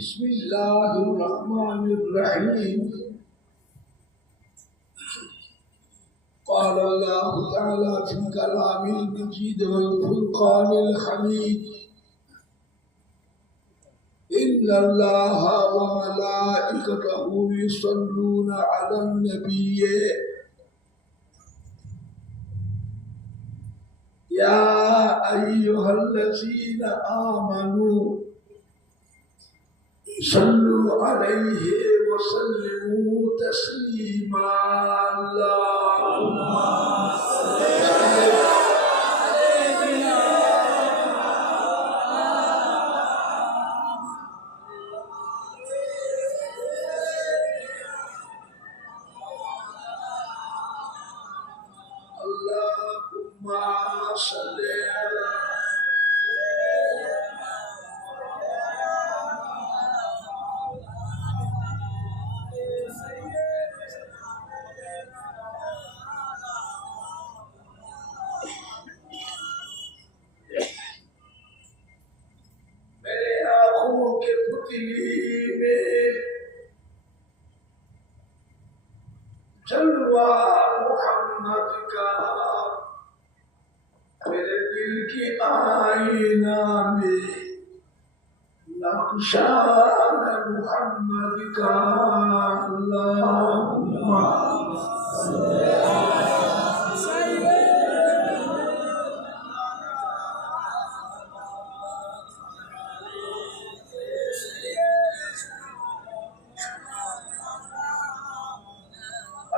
بسم الله الرحمن الرحيم. قال الله تعالى في كلام المجيد والفرقان الحميد: إن الله وملائكته يصلون على النبي يا أيها الذين آمنوا صلوا عليه وسلموا تسليما. اللهم صل على سيدنا اللهم صل على میرے آنکھوں کے پتلی میں جلوہ محمد کا، میرے دل کی آئینہ میں نقشہ محمد کا. اللہم صل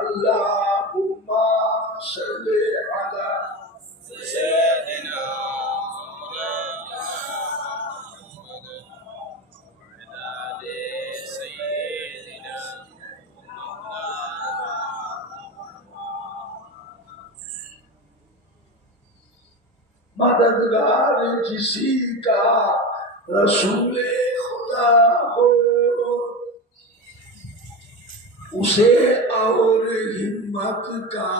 اللهم صل على سيدنا مددگار جسی کا رسول خدا ہو، اسے اور ہمت کا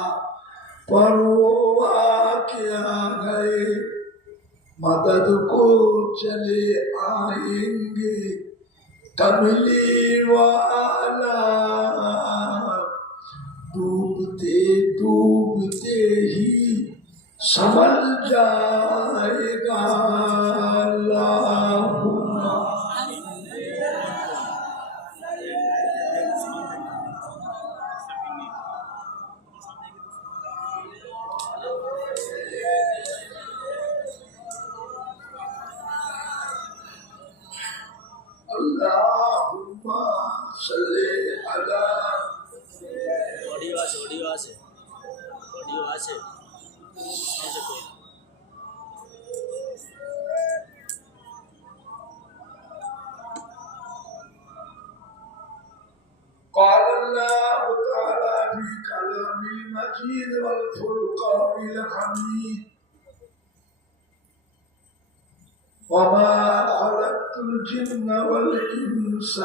پرواہ کیا ہے. مدد کو چلے آئیں گے کملی والا، ڈوبتے ڈوبتے ہی سنبھل جائے گا. اللہم اللہم صل علی. Audio আছে قال الله تعالى في كلام المجيد والفرقان الحميد: وما خلقت الجن والإنس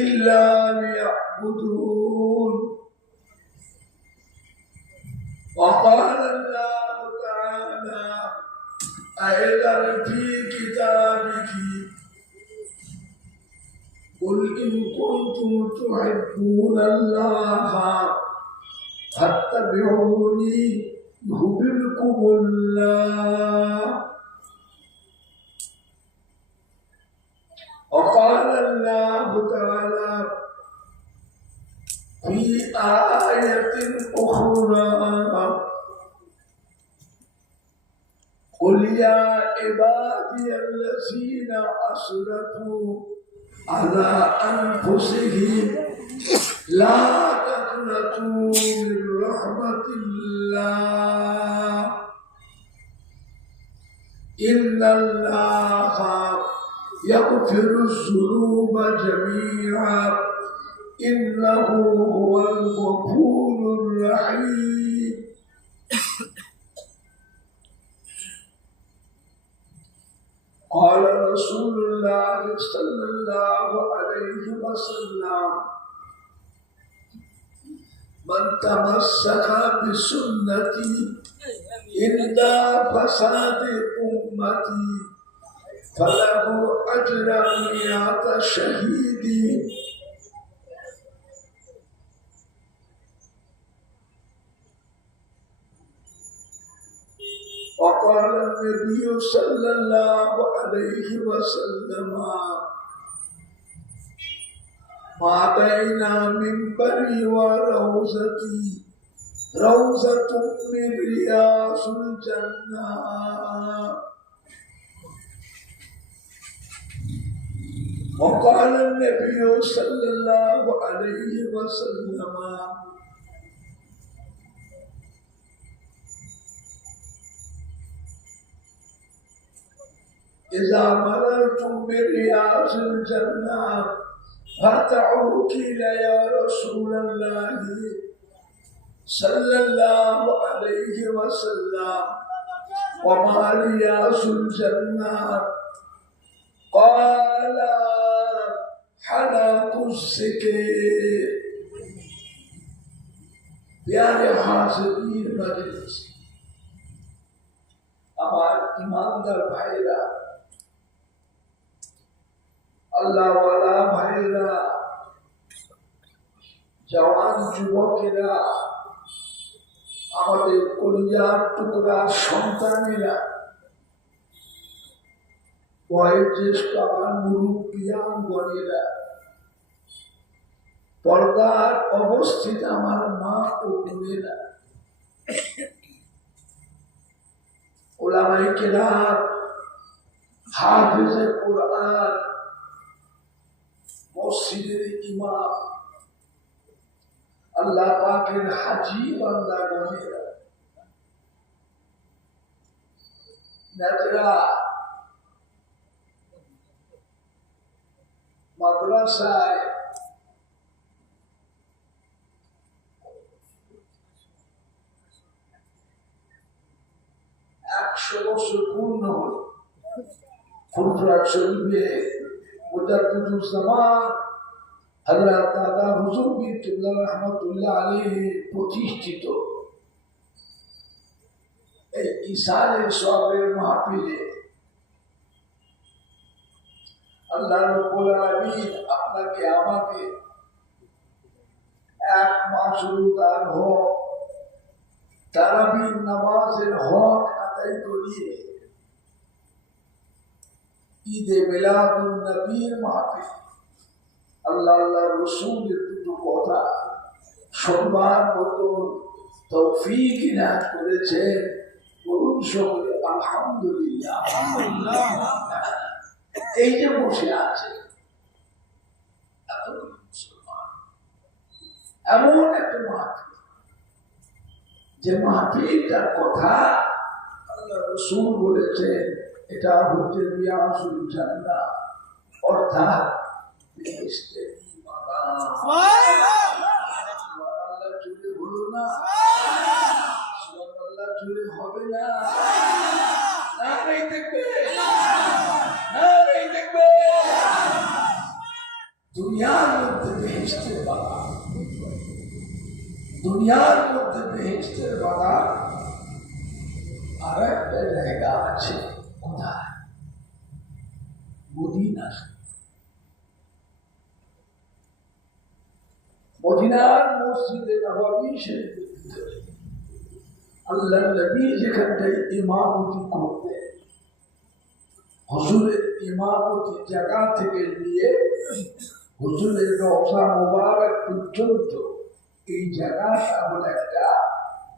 إلا ليعبدون. وقال الله تعالى أيضا في كتابه: قل إن كنتم تحبون الله فاتبعوني يحببكم الله. وقال الله تعالى في آية أخرى: قل يا عبادي الذين أسرفوا على أنفسهم لا تقنطوا من رحمة الله إن الله يغفر الذنوب جميعا إنه هو الغفور الرحيم. قال رسول الله صلى الله عليه وسلم: من تمسك بسنتي عند فساد أمتي فله أجر 100 شهيد. وقال النبي صلى الله عليه وسلم ما بين منبري وروزتي روزة من رياض الجنة. وقال النبي صلى الله عليه وسلم إذا مررتم برياض الجنة فارتعوا قيل يا رسول الله صلى الله عليه وسلم وما رياض الجنة؟ قال حلق الذكر. प्यारे हाज़रीन मजलिस, আমার ईमानदार ভাইরা, আল্লাহ ওয়ালা ভাইরা, জওয়ান যুবকেরা, আমাদের কলিজার টুকরা সন্তানেরা, বয়োজ্যেষ্ঠ আমার মুরব্বিয়ান গণেরা, পর্দার অবস্থিত আমার মা ও বোনেরা, উলামায়ে কেরাম, হাফেজে কুরআন, মসজিদের ইমাম, আল্লাহ পাকের হাজী বান্দাগণেরা, নেতারা, মাদ্রাসায় বছর পূর্ণ হল ফুরফুরা শরীফে মুজাদ্দিদুজ্জামান হযরত দাদা হুজুর পীর কিবলা রাহমাতুল্লাহ আলাইহি প্রতিষ্ঠিত এই ইসালে সওয়াবের মাহফিলে আল্লাহ রাব্বুল আলামিন আপনাকে আমাকে এক মাস রোজার হক, তারাবির নামাজের হক আদায় করিয়ে ঈদে মিলাদুন নবীর মাহফিল আল্লাহ রসুলের দুটো কথা শুনবার মতো তৌফিক ইনায়াত করেছেন। বলুন সকলে আলহামদুলিল্লাহ। এই যে বসে আছে এমন একটা মাহফিল, যে মাহফিলটার কথা আল্লাহ রাসূল বলেছেন এটা হচ্ছে রিয়াজুল জান্নাহ, অর্থাৎ বেহেশতের বাগান। সুবহানাল্লাহ জুড়ে হলো না? সুবহানাল্লাহ জুড়ে হবে না? নারে তাকবীর, নারে তাকবীর। দুনিয়ার মধ্যে বেহেশতের বাগান, দুনিয়ার মধ্যে বেহেশতের বাগান আর একটা জায়গা আছে, কোথায়? মদিনা। মদিনার মসজিদে নববী শরীফের ভিতরে আল্লাহর নবী যেখানটায় ইমামতি করতেন, হুজুরের ইমামতি জায়গা থেকে নিয়ে হুজুরের রওজা মুবারক পর্যন্ত এই জায়গাটা হল একটা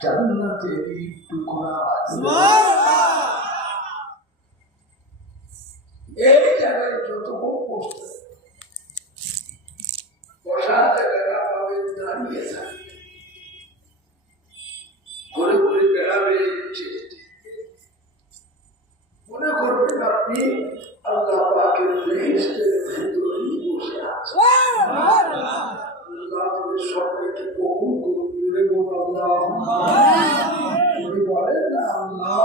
জান্নাতের টুকরা। এই জায়গায় যতক্ষণ বসতে বসা জায়গাটা পাবেন, দাঁড়িয়ে থাকবে, ঘুরে ঘুরে বেড়াবে, মনে করবেন আপনি আল্লাহ পাকের বেহেশতের ভিতরেই বসে আছেন। সবাইকে কবুল করুন, জুড়ে বলুন আল্লাহুম্মা আমিন। বলেন না আল্লাহ।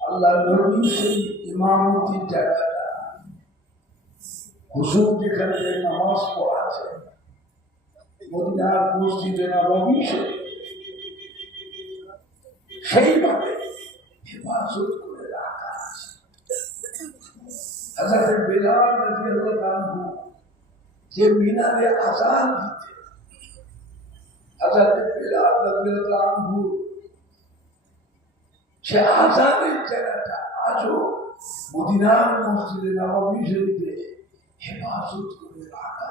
আল্লাহ আল্লাহ নবী সেই ইমামতি জায়গাটা হুজুর যেখানে নামাজ পড়াছে মদিনার মসজিদে নববী সেইভাবে হেফাজত করে রাখা আছে। হযরত বেলাল রাদিয়াল্লাহু আনহু যে মিনারে আযান দিতে হযরত বেলাল রাদিয়াল্লাহু আনহু সে আযানের জায়গাটা আজও মদিনার মসজিদে নববী শরীফে হেফাজত করে রাখা।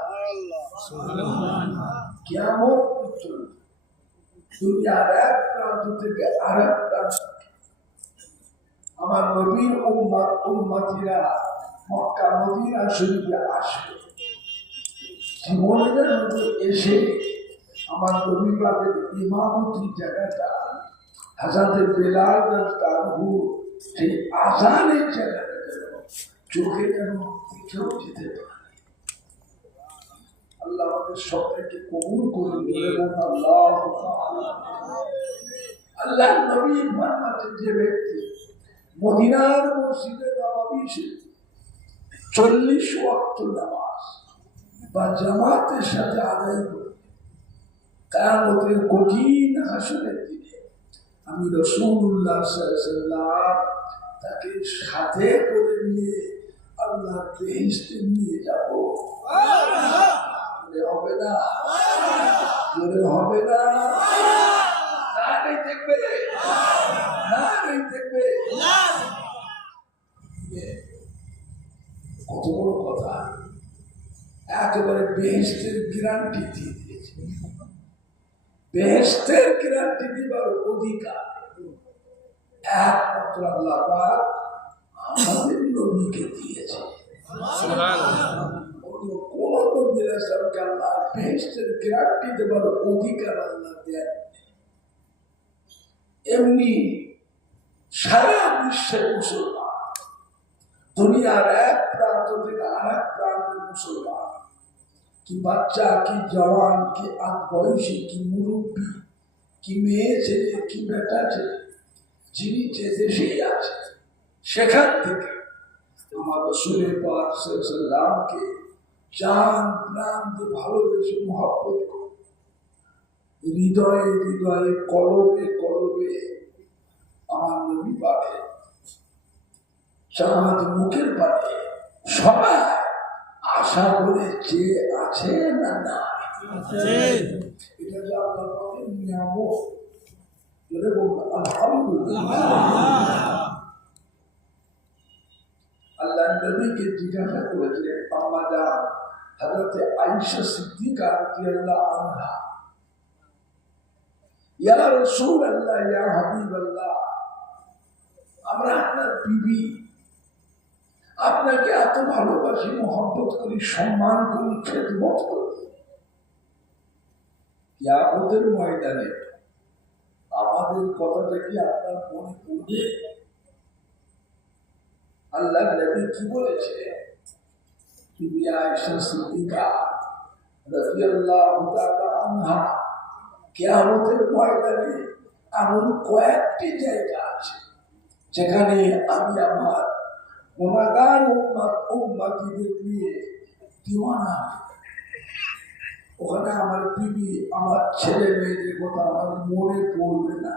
কিয়ামত পর্যন্ত দুনিয়ার এক প্রান্ত থেকে আরেক প্রান্ত আমার নবীর উম্মতিরা মক্কা মদিনা শরীফে আসবে, জীবনের মধ্যে এসে আমার নবী পাকের ইমামতি জায়গাটা হযরত বেলাল রাদিয়াল্লাহু সেই আযানের জায়গাটা চোখে যেন দেখেও যেতে পারে। আল্লাহ আমাদের সবাইকে কবুল করুন। আল্লাহ নবী ফরমাতেন যে ব্যক্তি মদিনার মসজিদে নববীতে 40 ওয়াক্ত নামাজ বা জামাতের সাথে আদায় করবে, কিয়ামতের কঠিন হাসরের দিনে আমি রাসূলুল্লাহ সাল্লাল্লাহু আলাইহি ওয়াসাল্লাম তাকে সাথে করে নিয়ে আল্লাহর বেহেশতে নিয়ে যাব। হবে না, জোরে হবে না, না নেই দেখবে, না নেই দেখবে। কত বড় কথা, একেবারে বেহেশতের গ্যারান্টি দিয়ে দিয়েছে। বেহেশতের গ্যারান্টি দিবার অধিকার একমাত্র আল্লাহ পাক আমাদের নবীকে দিয়েছে। কোন নবীর সরকার আল্লাহ বেহেশতের গ্যারান্টি দেবার অধিকার আল্লাহ দেন। এমনি সারা বিশ্বের মুসলমান, দুনিয়ার এক প্রান্ত থেকে আরেক প্রান্তের মুসলমান, কি বাচ্চা, কি জওয়ান, কি আধ বয়সী, কি মুরব্বী, কি মেয়ে ছেলে, কি বেটা ছেলে, যিনি যে দেশেই আছে সেখান থেকে আমার রাসূল পাক সাল্লাল্লাহু আলাইহি ওয়াসাল্লামকে জান প্রাণ দিয়ে ভালোবেসে মহব্বত করে হৃদয়ে হৃদয়ে কলবে কলবে আমার নবী পাকে চাঁদ মুখের পানে সবাই আশা করে চেয়ে আছে না না, এটা যে আল্লাহ পাকের নিয়ামত। আল্লাহ নবীকে জিজ্ঞাসা করেছিলেন আম্মা জান হযরত আয়েশা সিদ্দিকা রাদিয়াল্লাহু আনহা, ইয়া রাসূলুল্লাহ, ইয়া হাবিবাল্লাহ, আমরা আপনার বিবি, আপনাকে এত ভালোবাসি, মহব্বত করি, সম্মান করি, খেদমত করি, কিয়ামতের ময়দানে আমাদের কথাটা কি আপনার মনে পড়বে? আল্লাহ নবী কি বলেছে? বিবি আয়েশা সিদ্দিকা রাদিয়াল্লাহু তাআলা আনহা, কিয়ামতের ময়দানে এমন কয়েকটি জায়গা আছে যেখানে আমি আমার গুনাহগার উম্মতদের নিয়ে দিওয়ানা, ওখানে আমার বিবি, আমার ছেলে মেয়েদের কথা আমার মনে পড়বে না।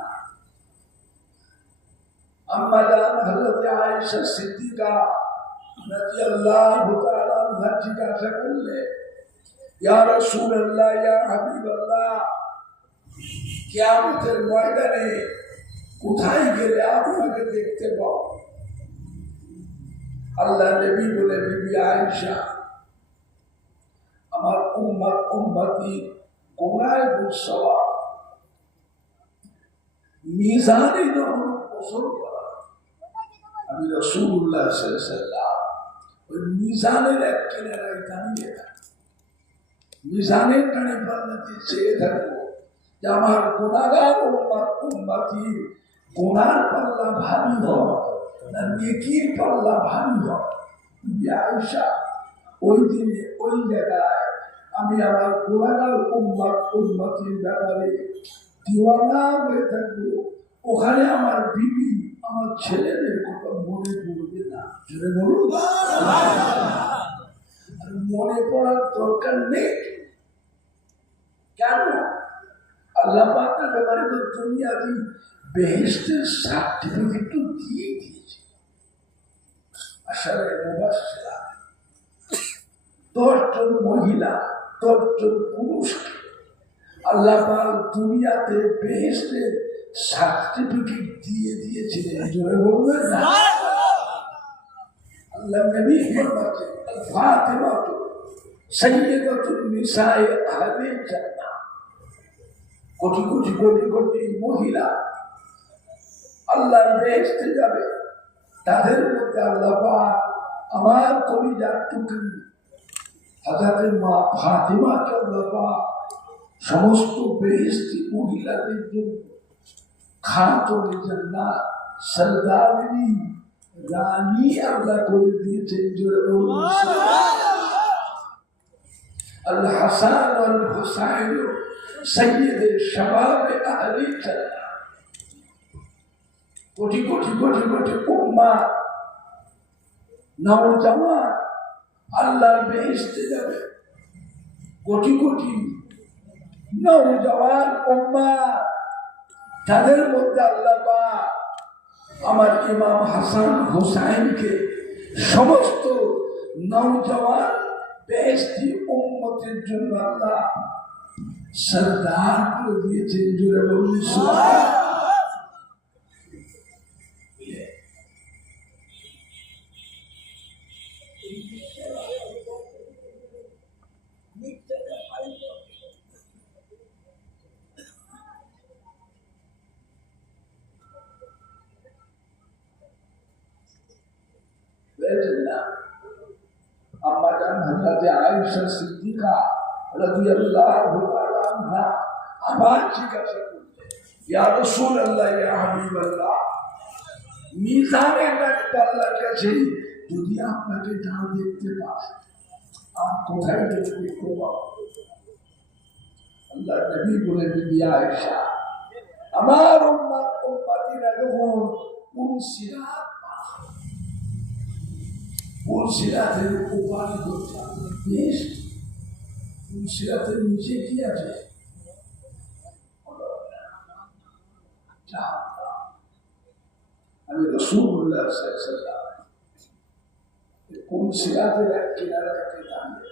আম্মা জান হযরত আয়েশা সিদ্দিকা রাদিয়াল্লাহু তাআলা আনহা জিজ্ঞাসা করলেন, ইয়া রাসূলুল্লাহ, ইয়া হাবিবাল্লাহ, কিয়ামতের ময়দানে কোথায় গেলে আপনাকে দেখতে পাবো? আল্লাহ নবী বলে, বিবি আয়েশা, আমার উম্মতি গুনায় সওয়াব মিজানে যখন ওজন করা, আমি রাসূলুল্লাহ সাল্লাল্লাহু আলাইহি ওয়াসাল্লাম ওই মিজানের এক কিনারায় দাঁড়িয়ে থাকি, মিজানের টানে পাল্লাতে চেয়ে থাকবো যে আমার গুনাহগার উম্মতি গুনার পাল্লা ভারী হয় না নেকির পাল্লা ভারী হয়। বিবি আয়েশা, ওই দিনে ওই জায়গায় আমি আমার গুনাহগার উম্মতির ব্যাপারে দিওয়ানা হয়ে থাকবো, ওখানে আমার বিবি আমার ছেলেদের কথা মনে পড়বে না, জোরে বলুন। মনে পড়ার দরকার নেই। কেন? আল্লাহ পাকের ব্যাপারে তো দুনিয়াতে বেহেশতের সার্টিফিকেট তো দিয়ে দিয়েছে। আসলে মুবাশশিরা 10 জন মহিলা 10 জন পুরুষকে আল্লাহ পাক দুনিয়াতে বেহেশতের সার্টিফিকেট দিয়ে দিয়েছিলেন, জোরে বলবেন না? আল্লাহ নবী ফরমাতে ফাতিমা তো সাইয়্যিদাতুন নিসায়ে আহলিল জান্নাহ। কোটি কোটি কোটি কোটি মহিলা আল্লাহর বেহেশতে যাবে, তাদের মধ্যে আল্লাহ পাক আমার কলিজার টুকরি হযরতে মা ফাতিমাকে আল্লাহ পাক সমস্ত বেহেশতি মহিলাদের জন্য খাতুনে জান্নাত সরদারিনী রানী আল্লাহ করে দিয়েছেন, জোরে বলুন। আল হাসান ওয়াল হুসাইন সাইয়্যিদে শাবাবে আহলিল জান্নাহ। কোটি কোটি কোটি কোটি উম্মাহ নওজওয়ান আল্লাহর বেহেশতে যাবে। কোটি কোটি নওজওয়ান উম্মাহ, তাদের মধ্যে আল্লাহ পাক আমার ইমাম হাসান হুসাইনকে সমস্ত নওজওয়ান বেহেশতি উম্মতের জন্য আল্লাহ সরদার করে দিয়েছেন, জোরে বলুন সুবহানাল্লাহ। আম্মাজান হযরত আয়েশা সিদ্দিকা রাদিয়াল্লাহু তাআলা আনহা আবার জিজ্ঞাসা করলেন, ইয়া রাসূলুল্লাহ, ইয়া হাবিবাল্লাহ, মিজানে আল্লাহর কাছে যদি আপনাকে না দেখতে পাই, আর কোথায় দেখতে পাবো? আল্লাহ নবী বলে দিবি, আয়েশা, আমার উম্মতিরা যখন পুলসিরাত পুলসিরাতের উপাধি করছে, বেশ পুলসিরাতের নিচে কি আছে? আমি রাসূলুল্লাহ সাল্লাল্লাহু আলাইহি ওয়াসাল্লাম পুলসিরাতের এক কিনারে দাঁড়িয়ে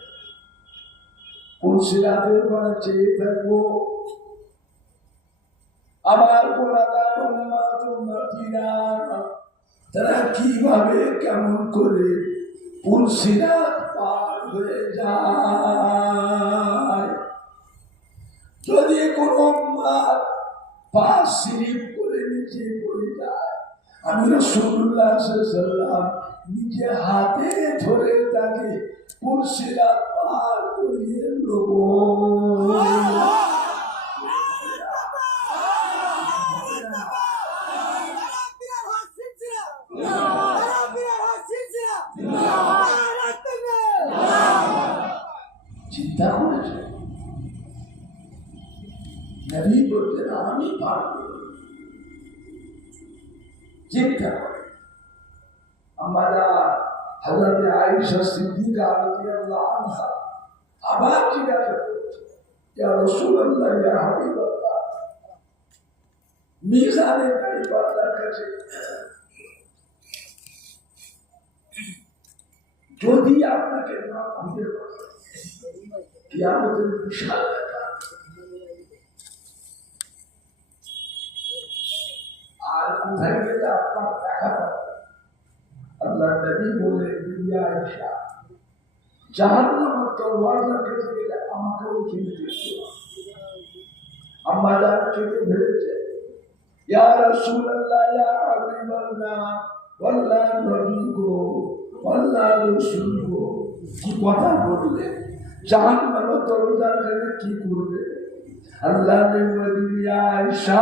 পুলসিরাতের পারে চেয়ে থাকবো আমার গুনাহগার উম্মতিরা তারা কিভাবে কেমন করে পুলসিরাত পার হয়ে যায়। যদি কোন উম্মত পা স্লিপ করে নিচে পড়ে যায়, আমি রাসূলুল্লাহ সাল্লাল্লাহু আলাইহি ওয়াসাল্লাম নিজে হাতে ধরে তাকে পুলসিরাত পার করিয়ে নেব। চিন্তা করেছে নবী বলতেন আমি পারব। চিন্তা করে আমরা হযরত আয়েশা সিদ্দিকা রাদিয়াল্লাহু আনহা আবার জিজ্ঞাসা করছে, ইয়া রাসূলুল্লাহ, ইয়া হাবিবাল্লাহ, মিজানে গায়ব আল্লাহর কাছে যদি আপনাকে না খুঁজে পাই, কিয়ামতের বিশাল ব্যাপার। আর কোথায় গেলে আপনার দেখা পাবে? আল্লাহ নবী বলে, ইয়া আয়েশা, জাহান্নামের দরওয়াজার কাছে গেলে আমাকেও চিনতে হবে। আম্মা জান চিনতে পেরেছে, ইয়া রাসূলুল্লাহ, ইয়া হাবিবাল্লাহ, ওয়াল্লাহ নবী গো, ওয়াল্লাহ রাসূল গো, কি কথা বললে? জাহান্নামের দরজার কাছে কি করবে? আল্লাহ নবী, ইয়া আয়েশা,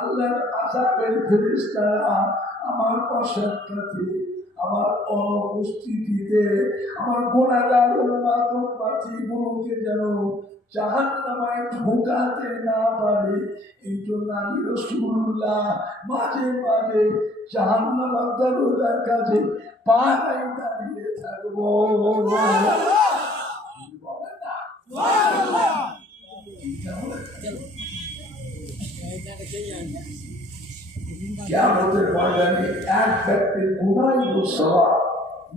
আল্লাহর আযাবের ফেরেশতারা আমার পশ্চাতে, আমার অনুপস্থিতিতে আমার গুনাহগার উম্মত উম্মতিগুলোকে যেন জাহান্নামে ঢোকাতে না পারে, এই জন্য আমি রাসূলুল্লাহ মাঝে মাঝে জাহান্নামের দরজার কাছে পাহারায় দাঁড়িয়ে থাকবো। কিয়ামতের ময়দানে এক ব্যক্তির গুনাহ ও সওয়াব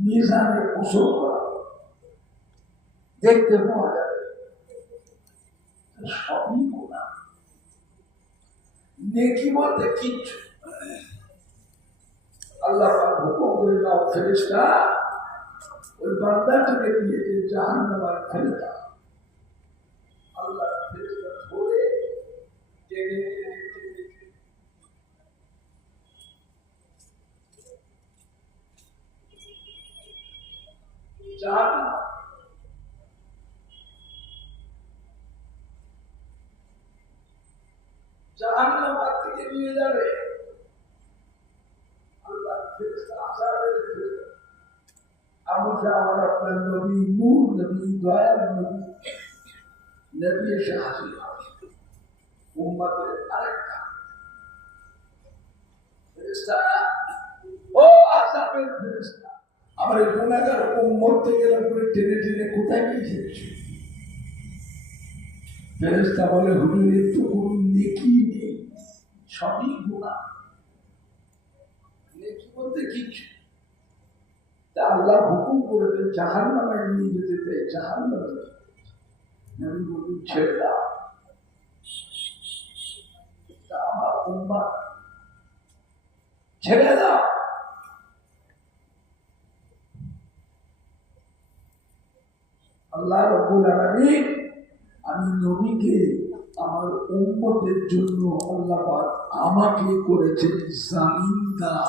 মিজানে ওজন করা দেখতে পাওয়া যাবে। সবই গুনাহ, নেকি বলতে কিচ্ছু। আল্লাহ পাক হুকুম করে দাও ফেরেশতা ওই বান্দাটাকে নিয়ে যে জাহান্নামে ফেলে দাও। আল্লাহ ফেরেশতা ধরে টেনে জাহান্নামের দিকে নিয়ে যাবে। আল্লাহ ফেরেশতা আযাবের ফেরেশতা আমরা আমার আপনার নবী নূর নবী দয়ার নবী নবী এসে হাজির হবে। উম্মতের আরেকটা ফেরেশতা, ও আযাবের ফেরেশতা, আমার এই গুনাহগার উম্মত থেকে উপরে টেনে টেনে কোথায় নিয়ে এসেছে? ফেরেশতা বলে হুজুর এর তো কোনো নেকি নেই, সবই গুনাহ। নেকি বলতে কিচ্ছু। তা আল্লাহ হুকুম করে দেন জাহান্নামে নিয়ে যেতে দেয়, জাহান্নামে নবী বলুন ছেড়ে দাও। তা আমার উম্মাহ ছেড়ে দাও। আল্লাহ রাব্বুল আলামিন আমি নবীকে আমার উম্মতের জন্য আল্লাহ পাক আমাকে করেছেন জামিনদার।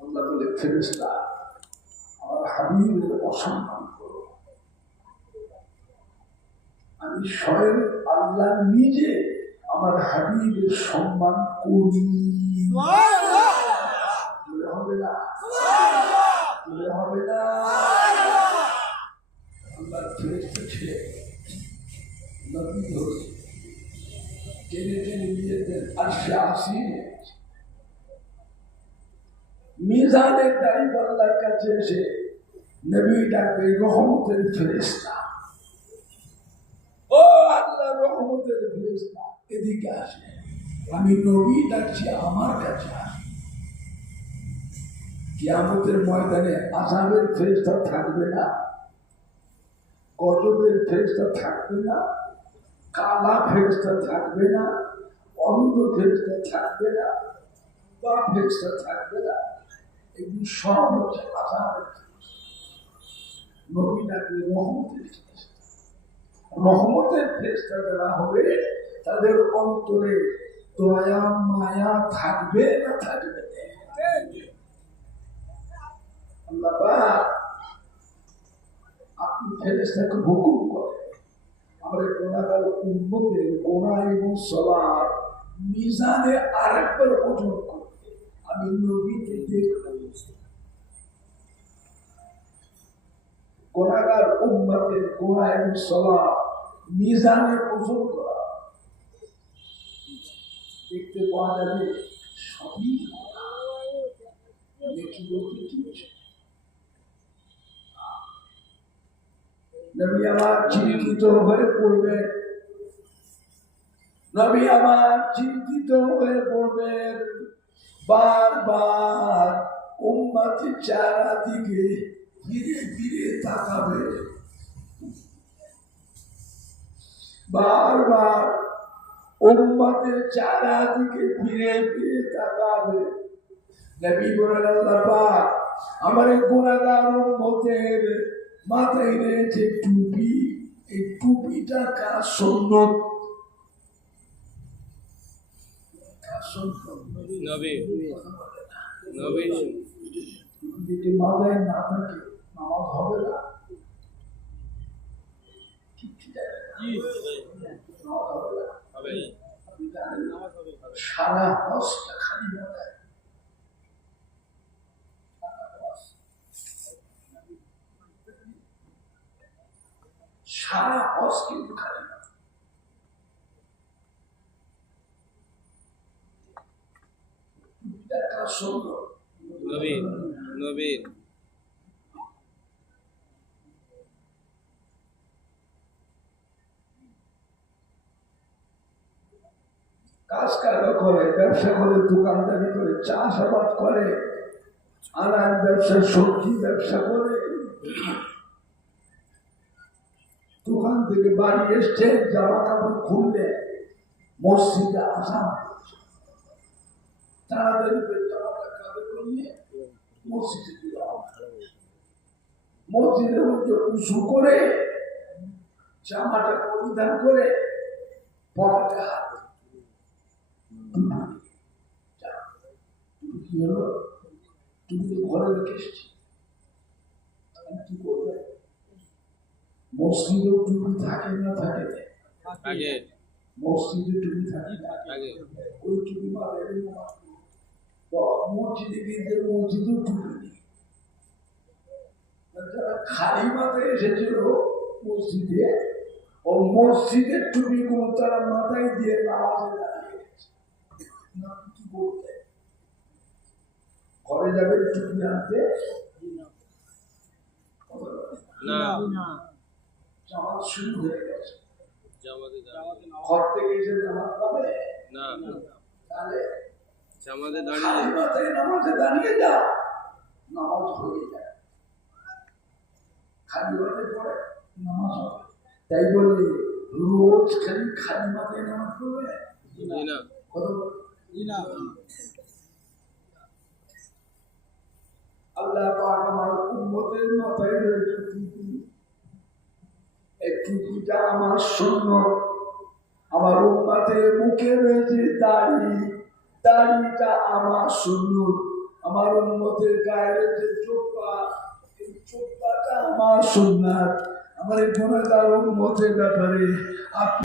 আল্লাহ বলে ফেরেশতা আমার হাবিবের অসম্মান করো। আমি স্বয়ং আল্লাহ নিজে আমার হাবিবের সম্মান করি। হবে না, হবে না। আল্লাহ ফেরেশতা ছেড়ে নবী ধরে টেনে টেনে নিয়ে দেন আরশে আসীন। মিজানের দাঁড়িয়ে আল্লাহর কাছে এসে নবী ডাকবে রহমতের ফেরেশতা, ও আল্লাহ রহমতের ফেরেশতা এদিকে আসে। আমি নবী ডাকছি আমার কাছে আসে। কিয়ামতের ময়দানে আযাবের ফেরেশতা থাকবে না, গজবের ফেরেশতা থাকবে না, কালা ফেরেশতা থাকবে না, অন্ধ ফেরেশতা থাকবে না, বা ফেরেশতা থাকবে না। এগুলি সব হচ্ছে আযাবের ফেরেশতা। নবী ডাকবে রহমতের ফেরেশতা। রহমতের ফেরেশতা যারা হবে তাদের অন্তরে দয়া মায়া থাকবে না থাকবে না। আল্লাহ পাক আপনি ফেরেশতাকে হুকুম করেন আমার গুনাহগার উম্মতের গুনাহ এবং সওয়াব মিজানে আরেকবার ওজন করতে। আমি নবীকে দেখলাম গুনাহগার উম্মতের গুনাহ এবং সওয়াব মিজানে ওজন করা দেখতে পাওয়া যাবে সবই নেকি বলতে কিছু। নবী আমার চিন্তিত হয়ে পড়বেন, নবী আমার চিন্তিত হয়ে পড়বেন। বারবার উম্মতের চারিদিকে ফিরে ফিরে তাকাবে, বারবার উম্মতের চারিদিকে ফিরে ফিরে তাকাবে। নবী বলেন আল্লাহ পাক আমার এই গুনাহগার উম্মতের মাথায় রয়েছে টুপি, এই টুপিটা কার সুন্নত? যদি মাথায় না থাকে নামাজ হবে না। সারা হজটা খালি মাথায় সারা হজ কিন্তু খালি না। দেখা সুন্দর নবীন নবীন কাজ কারবার করে, ব্যবসা করে, দোকানদারি করে, চাষাবাদ করে, আনাজ ব্যবসা, সবজি ব্যবসা করে, দোকান থেকে বাড়ি এসছে, জামা কাপড় খুললে মসজিদে আসা তাড়াতাড়ি করে জামাটা কাঁধে করে নিয়ে মসজিদে দিয়ে যাওয়া। মসজিদের মধ্যে উঁচু করে জামাটা পরিধান করে পকেটে হাত কি হলো, তুমি তো ঘরে রেখে এসেছি, কি করবে? মসজিদেও টুপি থাকে না থাকে? আগে মসজিদে টুপি থাকে আগে ওই টুপি মারে মসজিদে গিয়ে মসজিদেও টুপি নেই। যারা খালি মাথায় এসেছিল মসজিদে, ও মসজিদের টুপি গুলো তারা মাথায় দিয়ে নামাজে দাঁড়িয়ে গেছে। না কিছু বলতে ঘরে যাবে টুপি আনতে না জামাত শুরু হয়ে গেছে, জামাতে ঘর থেকে এসে জামাত পাবে না তাহলে জামাতে খালি দাঁড়িয়ে মাথায় নামাজে দাঁড়িয়ে যাও, নামাজ হয়ে যায়। খালি মাথায় পড়ে নামাজ হবে, তাই বলে রোজ খালি মাথায় নামাজ পড়বে না কথা বলে না। আল্লাহ পাক আমার উম্মতের মাথায় রয়েছে টুপি, এই টুপিটা আমার সুন্নাত। আমার উম্মতের মুখে রয়েছে দাড়ি, দাড়িটা আমার সুন্নাত। আমার উম্মতের গায়ে রয়েছে জুব্বা, এই জুব্বাটা আমার সুন্নাত। আমার এই গুনাহগার উম্মতের ব্যাপারে আপনি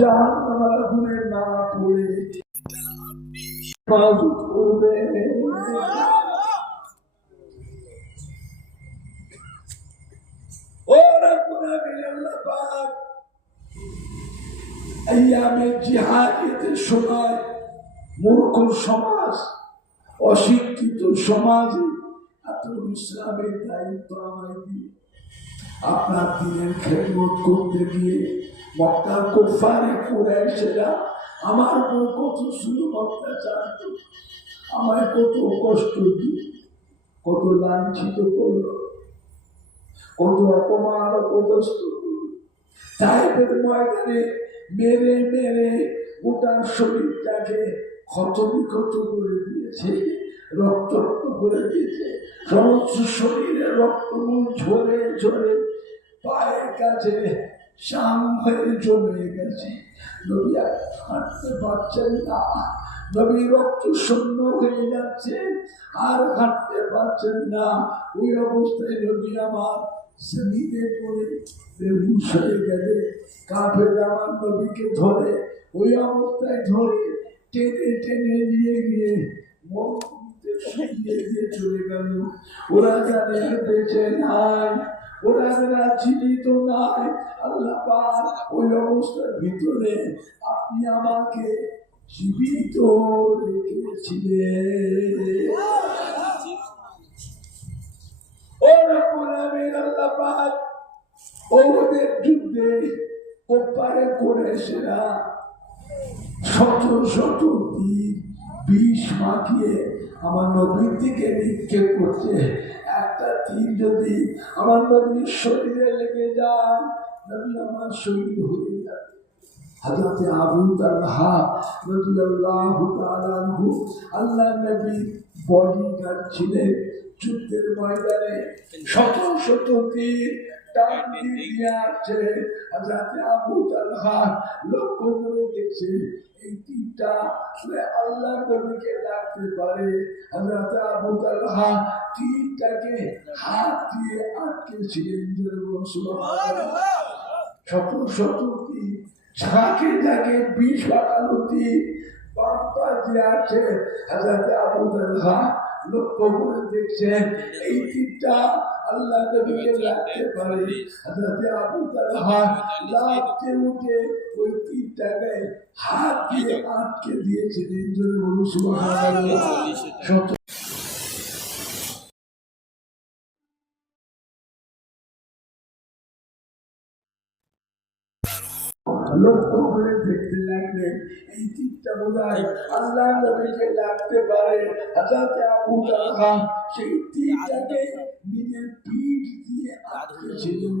জাহান্নামের আগুনে না পড়ে হেফাজত করবে। ও রব্বুল আলামিন, আল্লাহ পাক আইয়ামে জিহাদের সময় মূর্খ সমাজ, অশিক্ষিত সমাজে এত ইসলামের দায়িত্ব আমায় দিয়ে আপনার দিনের খেদমত করতে গিয়ে মক্কার কুফারে কুরাইশেরা আমার উপর কত জুলুম অত্যাচার করল, আমায় কত কষ্ট দিয়ে, কত লাঞ্ছিত করল, কত অপমান অপদস্থ করল। তাইফের ময়দানে মেরে মেরে গোটা শরীরটাকে ক্ষতবিক্ষত করে দিয়েছে, রক্তাক্ত করে দিয়েছে। সমস্ত শরীরে রক্তমূল ঝরে ঝরে পায়ের কাছে শাম হয়ে জমে গেছে। নবী আর হাঁটতে পারছেন না, নবী রক্ত শূন্য হয়ে যাচ্ছে, আর হাঁটতে পারছেন না। ওই অবস্থায় নবী আমার জমিনে পড়ে বেহুশ হয়ে গেলে কাফের আমার নবীকে ধরে ওই অবস্থায় ধরে টেনে টেনে নিয়ে গিয়ে মরুভূমিতে দিয়ে চলে গেল। ওরা জানে বেঁচে নাই, ওরা যারা জীবিত নাই। আল্লাহ পাক ওই অবস্থার ভিতরে আপনি আমাকে জীবিত রেখেছিলেন। ও রব্বুল আমিন, আল্লাহ পাক ওদের যুদ্ধে ওপারে করেছেনা শত শত তীর বিষ মাখিয়ে আমার নবীর দিকে নিক্ষেপ করছে। একটা তীর যদি আমার নবীর শরীরে লেগে যায়, নবী আমার শরীর হয়ে যাবে। হযরতে আবু তালহা রাদিয়াল্লাহু তাআলা আনহু আল্লাহ নবীর বডিগার্ড ছিলেন। যুদ্ধের ময়দানে শত শত তীর টান দিয়ে আসছে। হযরতে আবু তালহা লক্ষ্য করে দেখছে এই তীরটা আল্লাহ নবীকে লাগতে পারে। হযরতে আবু তালহা তীরটাকে হাত দিয়ে আটকেছিলেন। সুবহানাল্লাহ। শত শত তীর ঝাঁকে ঝাঁকে বিষ পাকানো তীর বাম পাশে আছে। হযরতে আবু তালহা লক্ষ্য করে দেখছেন এই তীরটা আল্লাহ নবীকে লাগতে পারে। হযরতে আবু তালহা লাফতে উঠে ওই তীরটাকে হাত দিয়ে আটকে দিয়েছিলেন। জোরে বলুন সুবহানাল্লাহ। শত লক্ষ্য করে দেখতে লাগলেন এই তীরটা বোধহয় আল্লাহ নবীকে লাগতে পারে। হযরতে আবু তালহা সেই তীরটাকে নিজের পিঠ দিয়ে আটকেছিলেন।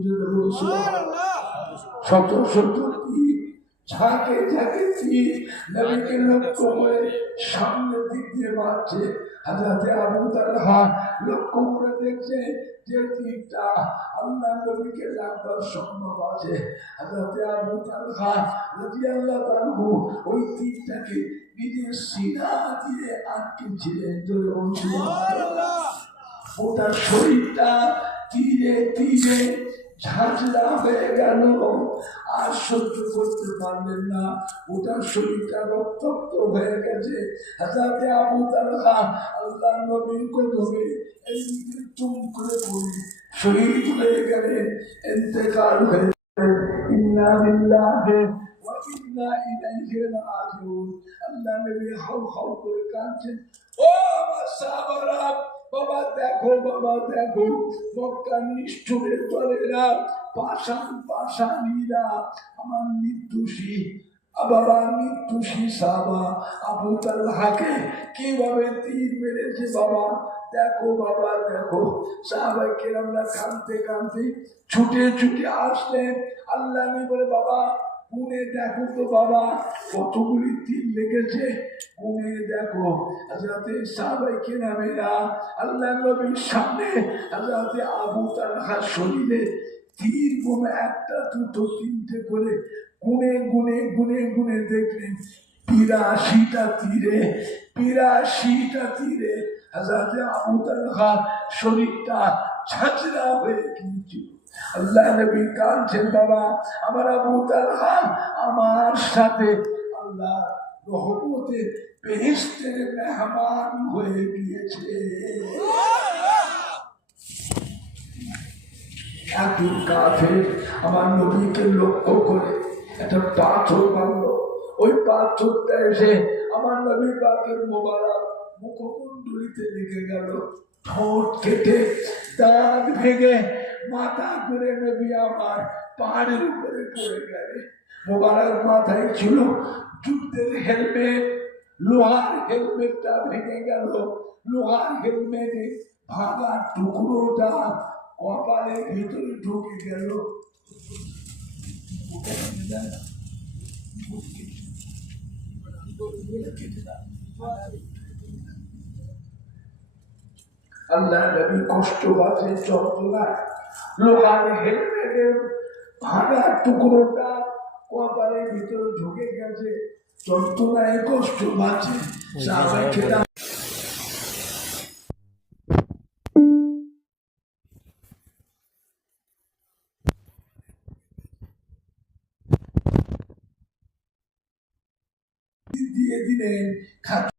শত শত তীর ঝাঁকে ঝাঁকে তীর নবীকে লক্ষ্য করে সামনের দিক দিয়ে মারছে। হযরতে আবু তালহা লক্ষ্য করে দেখছে যে তীরটা আল্লাহ নবীকে লাগবার সম্ভব আছে। হযরতে আবু তালহা রাদিয়াল্লাহু আনহু ওই তীরটাকে নিজের সিনা দিয়ে আটকেছিলেন। ওটা শরীরটা তীরে তীরে ঝাঁঝরা হয়ে গেল, আর সহ্য করতে পারলেন না। ওটা শরীরটা রক্তাক্ত হয়ে গেছে। হযরতে আবু তালহা আল্লাহ নবীর কদমে এমনি তুম করে পড়ে শহীদ হয়ে গেলেন, ইন্তেকাল হয়ে গেলেন। ইন্না লিল্লাহি ওয়া ইন্না ইলাইহি রাজিউন। আল্লাহ নবী হাউ হাউ করে কাঁদছেন। ও আমার সাহাবারা, বাবা দেখো, বাবা দেখো, মক্কার নিষ্ঠুরের দলেরা, পাষাণ পাষাণীরা আমার নির্দোষী বাবা নির্দোষী সাহাবা আবু তালহাকে কিভাবে তীর মেরেছে। বাবা দেখো, বাবা দেখো। সাহাবায়ে কেরামরা কাঁদতে কাঁদতে ছুটে ছুটে আসলেন। আল্লাহ নবী বলে, বাবা গুনে দেখো তো বাবা কতগুলি তীর লেগেছে, গুনে দেখো। হযরতে সাহাবায়ে কেরামেরা আল্লাহ নবীর সামনে হযরতে আবু তালহার শরীরে তীর গুনে একটা দুটো তিনটে করে গুনে গুনে গুনে গুনে দেখলেন ৮২টা তীরে, ৮২টা তীরে হযরতে আবু তালহার শরীরটা ঝাঁঝরা হয়ে গিয়েছিল। আল্লাহ নবী কাঁদছেন, বাবা আমার আবু তালহা আমার সাথে আল্লাহ রহমতের বেহেশতের মেহমান হয়ে গিয়েছে। একদিন কাফের আমার নবীকে লক্ষ্য করে একটা পাথর মারল। ওই পাথরটা এসে আমার নবী পাকের মোবারক মুখমণ্ডলিতে লেগে গেল। ঠোঁট কেটে দাঁত ভেঙে মাথা করে নবী আমার পাহাড়ের উপরে পড়ে গেলে। মোবারক মাথায় ছিল যুদ্ধের হেলমেট, লোহার হেলমেটটা ভেঙে গেল। লোহার হেলমেটে ভাঙা টুকরোটা কপালের ভিতরে ঢুকে গেল। আল্লাহ নবী কষ্ট পাচ্ছে যন্ত্রণায়। লোহার হেলমেটের ভাঙা টুকরোটা কপালের ভিতরে ঢুকে গেছে, যন্ত্রণায় কষ্ট পাচ্ছে। সাহাবায়ে ছাত্র